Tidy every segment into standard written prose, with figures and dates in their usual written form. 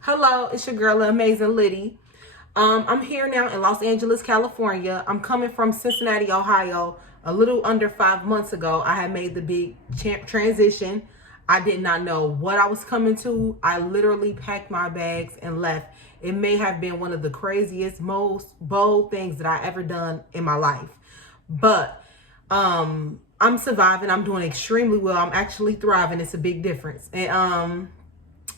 Hello, it's your girl, Amazing Liti. I'm here now in Los Angeles, California. I'm coming from Cincinnati, Ohio. A little under 5 months ago, I had made the big transition. I did not know what I was coming to. I literally packed my bags and left. It may have been one of the craziest, most bold things that I ever done in my life. But I'm surviving. I'm doing extremely well. I'm actually thriving. It's a big difference. And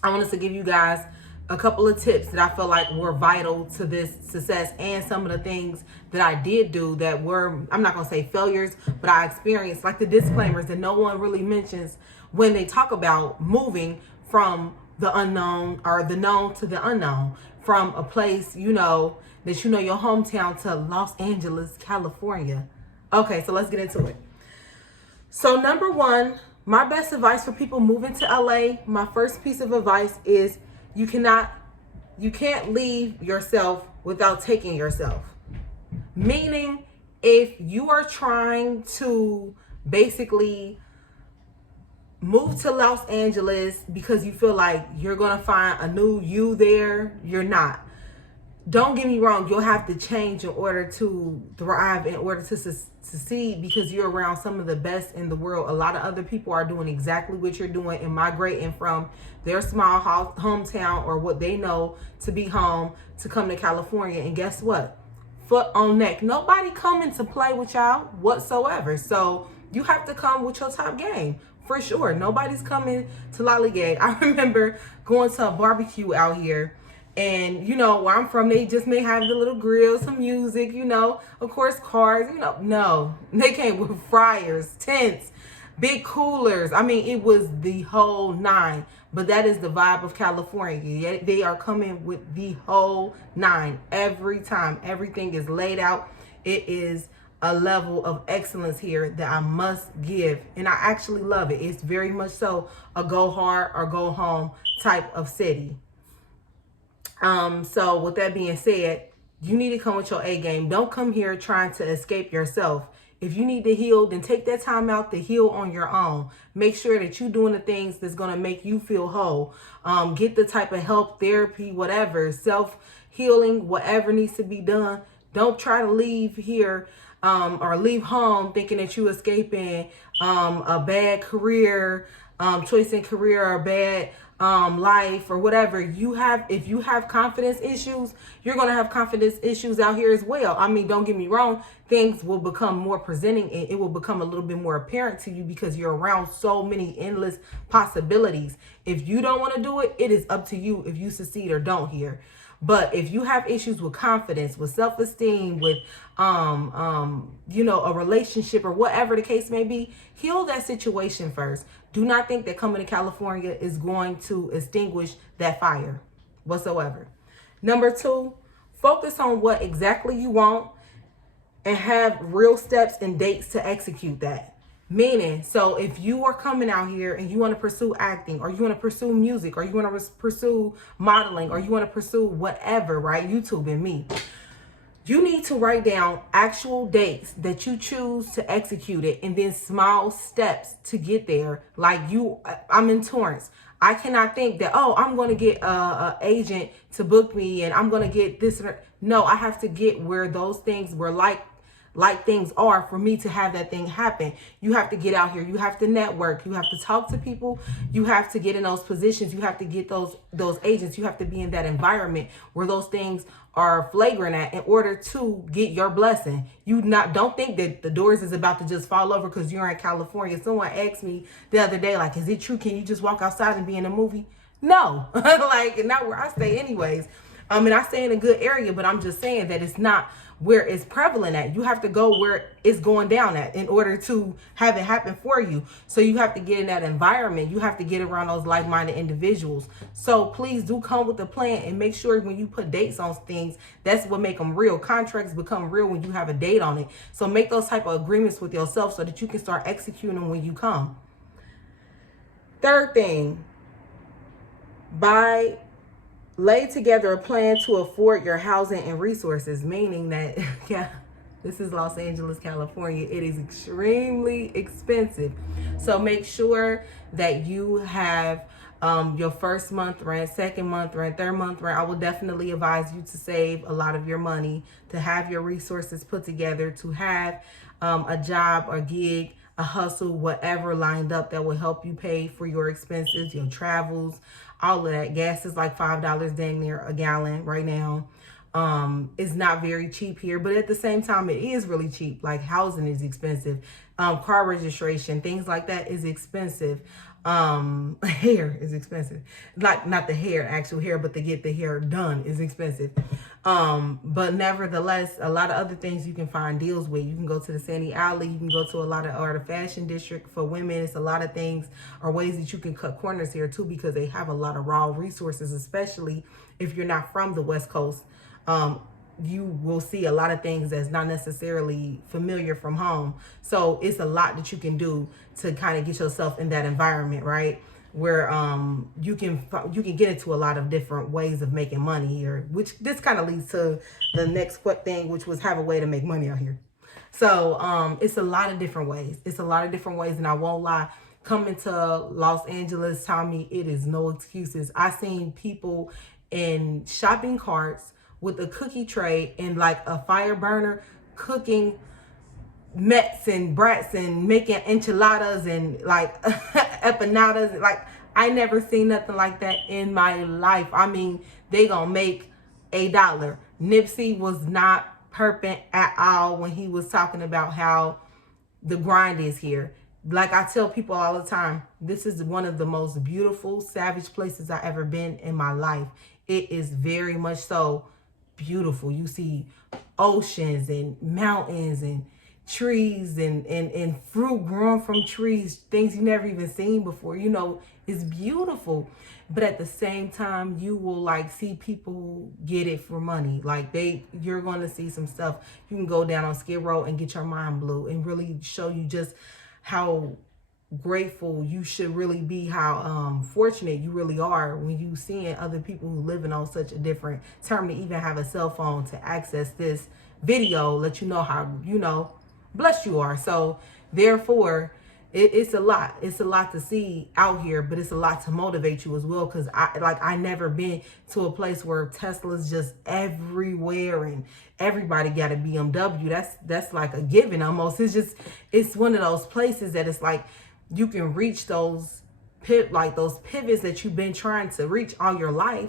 I wanted to give you guys a couple of tips that I feel like were vital to this success, and some of the things that I did do that were, I'm not going to say failures, but I experienced, like the disclaimers that no one really mentions when they talk about moving from the unknown or the known to the unknown, from a place, that your hometown, to Los Angeles, California. Okay, so let's get into it. So number one, my best advice for people moving to LA, my first piece of advice is you can't leave yourself without taking yourself. Meaning, if you are trying to basically move to Los Angeles because you feel like you're going to find a new you there, you're not. Don't get me wrong, you'll have to change in order to thrive, in order to succeed, because you're around some of the best in the world. A lot of other people are doing exactly what you're doing and migrating from their small hometown or what they know to be home to come to California. And guess what? Foot on neck. Nobody coming to play with y'all whatsoever. So you have to come with your top game. For sure. Nobody's coming to lollygag. I remember going to a barbecue out here. And, where I'm from, they just may have the little grill, some music, of course, cars, No, they came with fryers, tents, big coolers. I mean, it was the whole nine. But that is the vibe of California. They are coming with the whole nine every time. Everything is laid out. It is a level of excellence here that I must give. And I actually love it. It's very much so a go hard or go home type of city. So with that being said, you need to come with your A game. Don't come here trying to escape yourself. If you need to heal, then take that time out to heal on your own. Make sure that you're doing the things that's going to make you feel whole. Get the type of help, therapy, whatever, self-healing, whatever needs to be done. Don't try to leave here or leave home thinking that you're escaping a bad career, choice in career, or a bad life, or whatever you have. If you have confidence issues, you're going to have confidence issues out here as well. I mean, don't get me wrong, things will become more presenting and it will become a little bit more apparent to you because you're around so many endless possibilities. If you don't want to do it, it is up to you if you succeed or don't here. But if you have issues with confidence, with self-esteem, with a relationship or whatever the case may be, heal that situation first. Do not think that coming to California is going to extinguish that fire whatsoever. Number two, focus on what exactly you want and have real steps and dates to execute that. Meaning, so if you are coming out here and you want to pursue acting, or you want to pursue music, or you want to pursue modeling, or you want to pursue whatever, right? YouTube and me. You need to write down actual dates that you choose to execute it, and then small steps to get there. Like I'm in Torrance. I cannot think that, I'm going to get an agent to book me and I'm going to get this. No, I have to get where those things were like things are for me to have that thing happen. You have to get out here. You have to network. You have to talk to people. You have to get in those positions. You have to get those agents. You have to be in that environment where those things are flagrant at in order to get your blessing. Don't think that the doors is about to just fall over because you're in California. Someone asked me the other day, like, is it true? Can you just walk outside and be in a movie? No, like, not where I stay anyways. And I stay in a good area, but I'm just saying that it's not where it's prevalent at. You have to go where it's going down at in order to have it happen for you. So you have to get in that environment. You have to get around those like-minded individuals. So please do come with a plan and make sure when you put dates on things, that's what make them real. Contracts become real when you have a date on it. So make those type of agreements with yourself so that you can start executing them when you come. Third thing, lay together a plan to afford your housing and resources, meaning that, this is Los Angeles, California. It is extremely expensive. So make sure that you have Your first month rent, second month rent, third month rent, I will definitely advise you to save a lot of your money, to have your resources put together, to have a job, a gig, a hustle, whatever lined up that will help you pay for your expenses, your travels, all of that. Gas is like $5 dang near a gallon right now. It's not very cheap here, but at the same time, it is really cheap. Like housing is expensive. Car registration, things like that is expensive. Hair is expensive. Like not the hair, actual hair, but to get the hair done is expensive. But nevertheless, a lot of other things you can find deals with. You can go to the Sandy Alley. You can go to a lot of, or the fashion district for women. It's a lot of things or ways that you can cut corners here too, because they have a lot of raw resources, especially if you're not from the West Coast. You will see a lot of things that's not necessarily familiar from home. So it's a lot that you can do to kind of get yourself in that environment, right? Where you can get into a lot of different ways of making money here, which this kind of leads to the next thing, which was have a way to make money out here. So it's a lot of different ways. It's a lot of different ways, and I won't lie. Coming to Los Angeles taught me it is no excuses. I seen people in shopping carts with a cookie tray and like a fire burner cooking mets and brats and making enchiladas and like empanadas. Like I never seen nothing like that in my life. I mean, they gonna make $1. Nipsey was not perping at all when he was talking about how the grind is here. Like I tell people all the time, this is one of the most beautiful, savage places I ever been in my life. It is very much so beautiful. You see oceans and mountains and trees and fruit growing from trees, things you never even seen before. You know, it's beautiful. But at the same time, you will like see people get it for money. Like you're going to see some stuff. You can go down on Skid Row and get your mind blew and really show you just how grateful you should really be, how fortunate you really are when you seeing other people who living on such a different term to even have a cell phone to access this video, let you know how, you know, blessed you are. So therefore it's a lot to see out here, but it's a lot to motivate you as well, because I never been to a place where Tesla's just everywhere and everybody got a BMW. That's like a given almost. It's one of those places that it's like you can reach those pivots that you've been trying to reach all your life.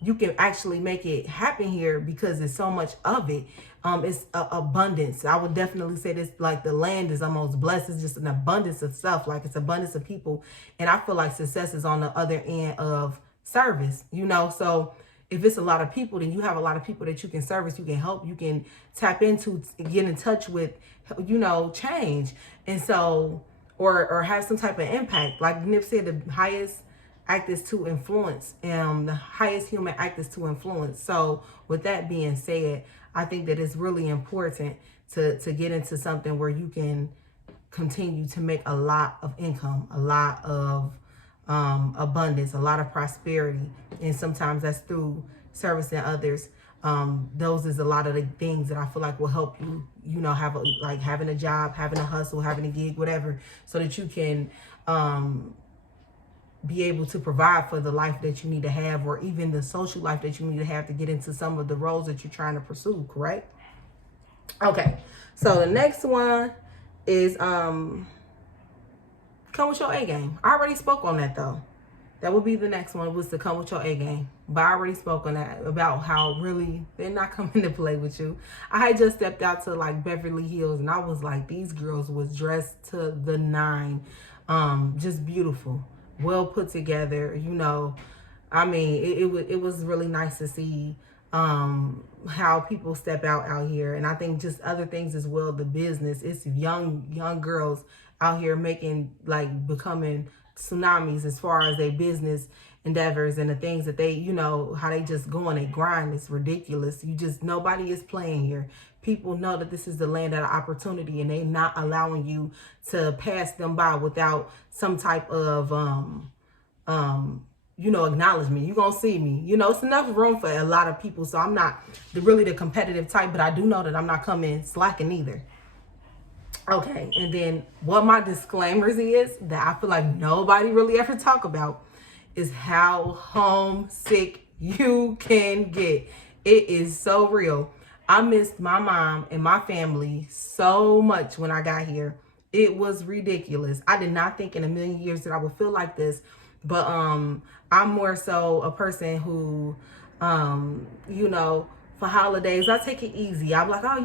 You can actually make it happen here because there's so much of it. It's abundance. I would definitely say this, like the land is almost blessed. It's just an abundance of stuff. Like it's abundance of people. And I feel like success is on the other end of service, you know? So if it's a lot of people, then you have a lot of people that you can service, you can help, you can tap into, get in touch with, you know, change. And so, or have some type of impact. Like Nip said, the highest act is to influence, the highest human act is to influence. So with that being said, I think that it's really important to get into something where you can continue to make a lot of income, a lot of abundance, a lot of prosperity. And sometimes that's through servicing others. Those is a lot of the things that I feel like will help you, you know, have like having a job, having a hustle, having a gig, whatever, so that you can be able to provide for the life that you need to have, or even the social life that you need to have to get into some of the roles that you're trying to pursue, correct? Okay, so the next one is come with your A game. I already spoke on that though. That would be the next one, was to come with your A game. But I already spoke on that, about how really they're not coming to play with you. I had just stepped out to like Beverly Hills and I was like, these girls was dressed to the nine. Just beautiful, well put together, you know. I mean, it was really nice to see how people step out here. And I think just other things as well, the business, it's young girls out here making, like, becoming tsunamis as far as their business endeavors and the things that they, you know, how they just go on a grind. It's ridiculous. Nobody is playing here. People know that this is the land of opportunity, and they not allowing you to pass them by without some type of you know, acknowledgement. You gonna see me, you know. It's enough room for a lot of people, so I'm not really the competitive type, but I do know that I'm not coming slacking either. Okay, and then what my disclaimers is that I feel like nobody really ever talk about is how homesick you can get. It is so real. I missed my mom and my family so much when I got here. It was ridiculous. I did not think in a million years that I would feel like this. But I'm more so a person who you know, for holidays, I take it easy. I'm like, oh,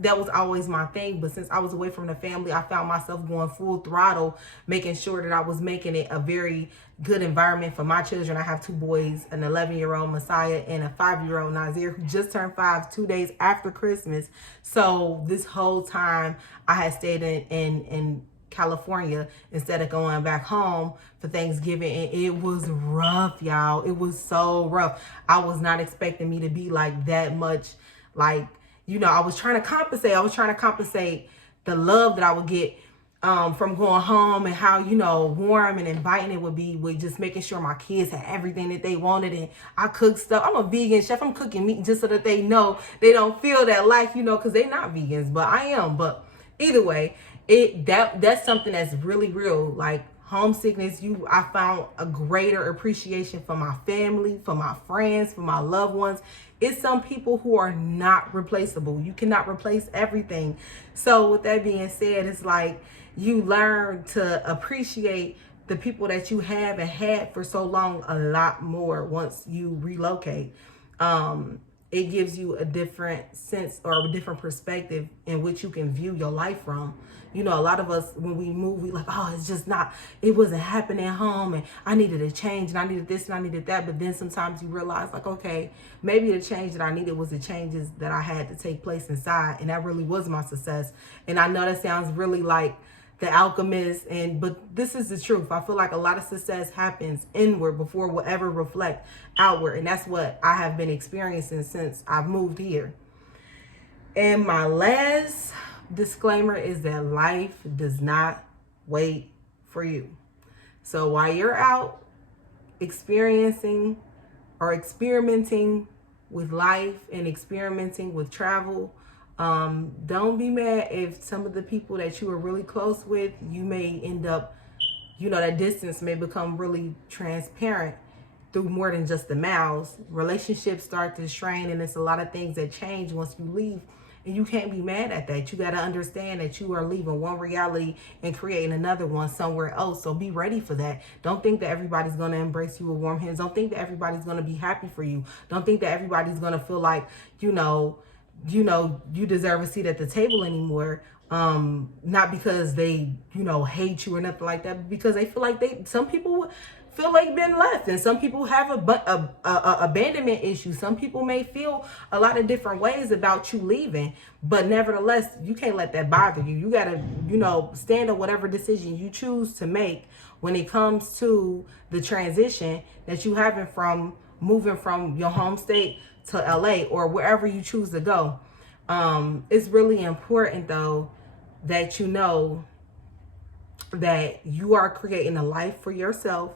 that was always my thing. But since I was away from the family, I found myself going full throttle, making sure that I was making it a very good environment for my children. I have two boys, an 11-year-old Messiah and a 5-year-old Nazir, who just turned 5 2 days after Christmas. So this whole time I had stayed in California instead of going back home for Thanksgiving, and it was rough, y'all. It was so rough. I was not expecting me to be like that much. Like, I was trying to compensate. I was trying to compensate the love that I would get from going home, and how, warm and inviting it would be, with just making sure my kids had everything that they wanted. And I cook stuff. I'm a vegan chef. I'm cooking meat just so that they know they don't feel that, like, because they're not vegans, but I am. But either way, that's something that's really real. Like, homesickness, I found a greater appreciation for my family, for my friends, for my loved ones. It's some people who are not replaceable. You cannot replace everything. So with that being said, it's like you learn to appreciate the people that you have and had for so long a lot more once you relocate. It gives you a different sense or a different perspective in which you can view your life from. A lot of us, when we move, we like, oh, it wasn't happening at home, and I needed a change, and I needed this, and I needed that. But then sometimes you realize, like, okay, maybe the change that I needed was the changes that I had to take place inside, and that really was my success. And I know that sounds really like The Alchemist, but this is the truth. I feel like a lot of success happens inward before we'll ever reflect outward, and that's what I have been experiencing since I've moved here. And my last disclaimer is that life does not wait for you. So while you're out experiencing or experimenting with life and experimenting with travel, don't be mad if some of the people that you are really close with, you may end up, that distance may become really transparent through more than just the mouths. Relationships start to strain, and it's a lot of things that change once you leave. And you can't be mad at that. You got to understand that you are leaving one reality and creating another one somewhere else. So be ready for that. Don't think that everybody's going to embrace you with warm hands. Don't think that everybody's going to be happy for you. Don't think that everybody's going to feel like, you deserve a seat at the table anymore. Not because they, hate you or nothing like that, but because they feel like some people feel like been left, and some people have a abandonment issue. Some people may feel a lot of different ways about you leaving, but nevertheless, you can't let that bother you. You gotta, stand on whatever decision you choose to make when it comes to the transition that you having from moving from your home state to LA or wherever you choose to go. It's really important though that that you are creating a life for yourself.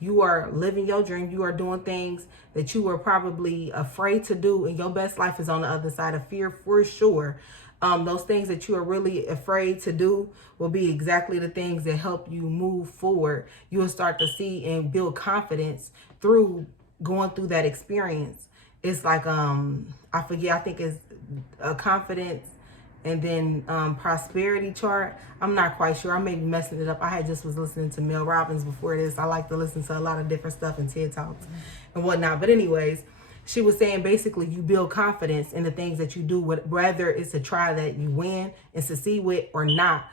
You are living your dream. You are doing things that you were probably afraid to do, and your best life is on the other side of fear for sure. Those things that you are really afraid to do will be exactly the things that help you move forward. You will start to see and build confidence through going through that experience. It's like, I think it's a confidence and then prosperity chart. I'm not quite sure. I may be messing it up. I just was listening to Mel Robbins before this. I like to listen to a lot of different stuff in TED Talks and whatnot. But anyways, she was saying basically you build confidence in the things that you do, whether it's a try that you win and succeed with or not.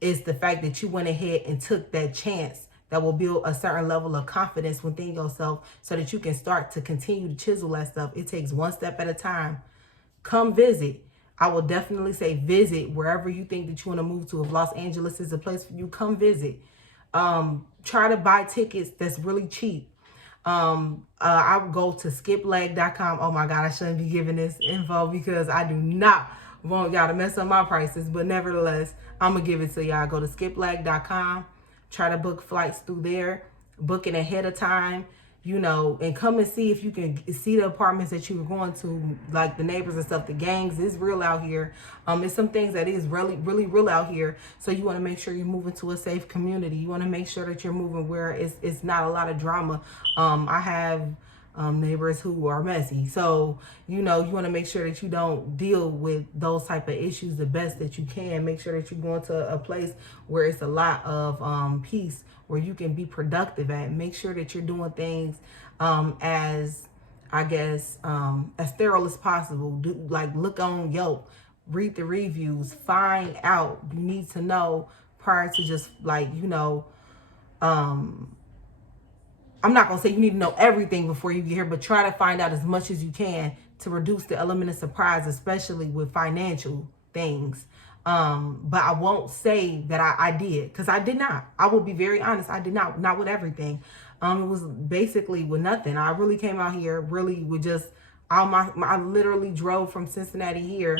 It's the fact that you went ahead and took that chance that will build a certain level of confidence within yourself so that you can start to continue to chisel that stuff. It takes one step at a time. Come visit. I will definitely say visit wherever you think that you want to move to. If Los Angeles is a place for you, come visit. Try to buy tickets that's really cheap. I would go to skipleg.com. Oh my God, I shouldn't be giving this info because I do not want y'all to mess up my prices. But nevertheless, I'm going to give it to y'all. Go to skipleg.com. Try to book flights through there. Book it ahead of time. you know, and come and see if you can see the apartments that you were going to, like the neighbors and stuff. The gangs is real out here. It's some things that is really real out here. So you want to make sure you're moving to a safe community. You want to make sure that you're moving where it's not a lot of drama. I have neighbors who are messy, so you know, you want to make sure that you don't deal with those type of issues the best that you can. Make sure that you're going to a place where it's a lot of peace, where you can be productive at. Make sure that you're doing things as, I guess, as thorough as possible. Do, like, look on Yelp, read the reviews, find out. You need to know prior to just, like, you know, I'm not going to say you need to know everything before you get here, but try to find out as much as you can to reduce the element of surprise, especially with financial things. But I won't say that I did, because I did not. I will be very honest. I did not with everything. It was basically with nothing. I really came out here really with just all I literally drove from Cincinnati here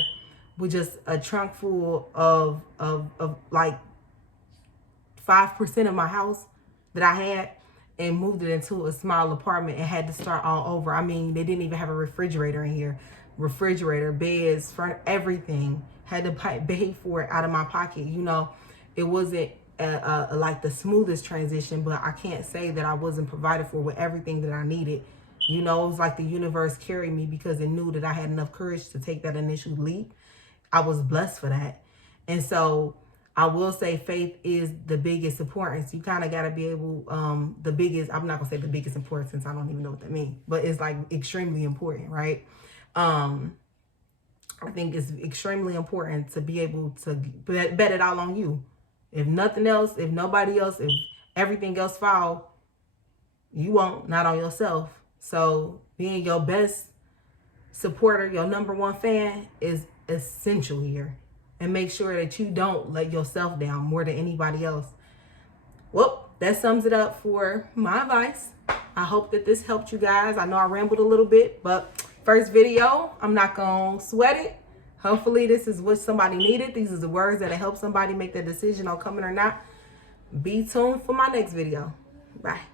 with just a trunk full of like 5% of my house that I had, and moved it into a small apartment and had to start all over. I mean, they didn't even have a refrigerator in here. Refrigerator, beds, front, everything. Had to pay for it out of my pocket. You know, it wasn't like the smoothest transition, but I can't say that I wasn't provided for with everything that I needed. You know, it was like the universe carried me because it knew that I had enough courage to take that initial leap. I was blessed for that. And so I will say faith is the biggest importance. You kind of got to be able, the biggest, I'm not going to say the biggest importance since I don't even know what that means, but it's like extremely important, right? I think it's extremely important to be able to bet it all on you. If nothing else, if nobody else, if everything else fall, you won't, not on yourself. So being your best supporter, your number one fan, is essential here. And make sure that you don't let yourself down more than anybody else. Well, that sums it up for my advice. I hope that this helped you guys. I know I rambled a little bit, but first video, I'm not going to sweat it. Hopefully this is what somebody needed. These are the words that help somebody make their decision on coming or not. Be tuned for my next video. Bye.